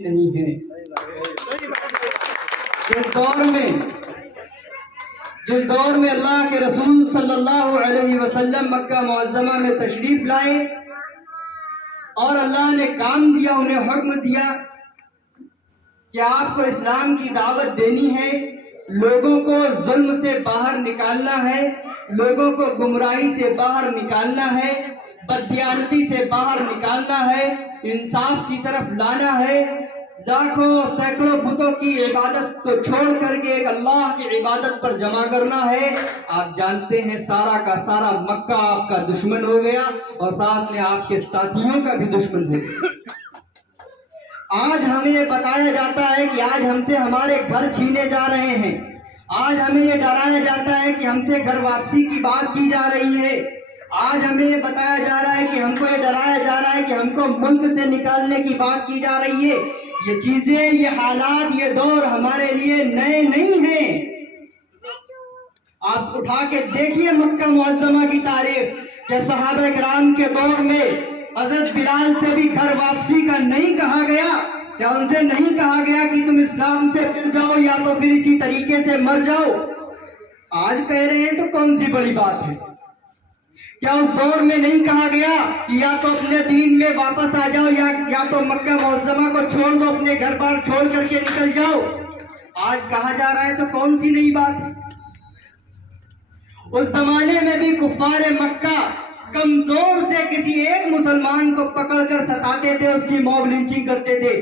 نہیں ہے۔ جس دور میں اللہ کے رسول صلی اللہ علیہ وسلم مکہ معظمہ میں تشریف لائے اور اللہ نے کام دیا، انہیں حکم دیا کہ آپ کو اسلام کی دعوت دینی ہے، لوگوں کو ظلم سے باہر نکالنا ہے، لوگوں کو گمراہی سے باہر نکالنا ہے، بددیانتی سے باہر نکالنا ہے، انصاف کی طرف لانا ہے، لاکھوں سینکڑوں بتوں کی عبادت کو چھوڑ کر کے ایک اللہ کی عبادت پر جمع کرنا ہے۔ آپ جانتے ہیں سارا کا سارا مکہ آپ کا دشمن ہو گیا اور ساتھ میں آپ کے ساتھیوں کا بھی دشمن ہو گیا۔ آج ہمیں یہ بتایا جاتا ہے کہ آج ہم سے ہمارے گھر چھینے جا رہے ہیں، آج ہمیں یہ ڈرایا جاتا ہے کہ ہم سے گھر واپسی کی بات کی جا رہی ہے، آج ہمیں یہ بتایا جا رہا ہے کہ ہم کو یہ ڈرایا جا رہا ہے کہ ہم کو ملک سے نکالنے کی بات کی جا رہی ہے۔ یہ چیزیں، یہ حالات، یہ دور ہمارے لیے نئے نہیں ہیں۔ آپ اٹھا کے دیکھیے مکہ معظمہ کی تاریخ کہ صحابہ کرام کے دور میں حضرت بلال سے بھی گھر واپسی کا نہیں کہا گیا، کیا ان سے نہیں کہا گیا کہ تم اسلام سے پھر جاؤ یا تو پھر اسی طریقے سے مر جاؤ؟ آج کہہ رہے ہیں تو کون سی بڑی بات ہے؟ کیا اس دور میں نہیں کہا گیا کہ یا تو اپنے دین میں واپس آ جاؤ یا تو مکہ معظمہ کو چھوڑ دو، اپنے گھر بار چھوڑ کر کے نکل جاؤ؟ آج کہا جا رہا ہے تو کون سی نئی بات ہے؟ اس زمانے میں بھی کفار مکہ کمزور سے کسی ایک مسلمان کو پکڑ کر ستاتے تھے، اس کی موب لنچنگ کرتے تھے۔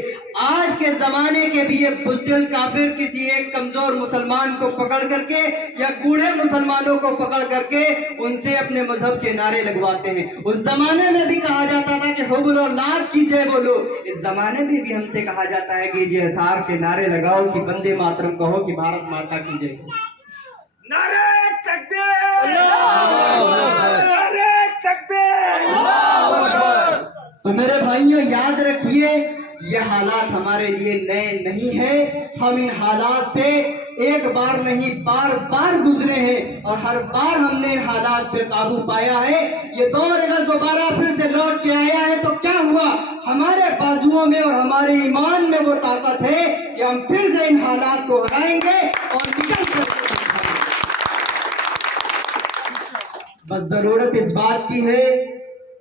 آج کے زمانے کے بھی یہ بزدل کافر کسی ایک کمزور مسلمان کو پکڑ کر کے یا بوڑھے مسلمانوں کو پکڑ کر کے ان سے اپنے مذہب کے نعرے لگواتے ہیں۔ اس زمانے میں بھی کہا جاتا تھا کہ حبل اور لات کی جے بولو، اس زمانے میں بھی ہم سے کہا جاتا ہے کہ جے اسار کے نعرے لگاؤ، کہ بندے ماترم کہو، کہ بھارت ماتا کی جے۔ نعرہ تکبیر! نعرہ تکبیر! تو میرے بھائیوں یاد رکھیے، یہ حالات ہمارے لیے نئے نہیں ہیں، ہم ان حالات سے ایک بار نہیں بار بار گزرے ہیں اور ہر بار ہم نے ان حالات پہ قابو پایا ہے۔ یہ دور اگر دوبارہ پھر سے لوٹ کے آیا ہے تو کیا ہوا؟ ہمارے بازوؤں میں اور ہمارے ایمان میں وہ طاقت ہے کہ ہم پھر سے ان حالات کو ہرائیں گے اور نکل کر بس ضرورت اس بات کی ہے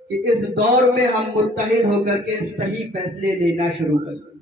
کہ اس دور میں ہم متحد ہو کر کے صحیح فیصلے لینا شروع کریں۔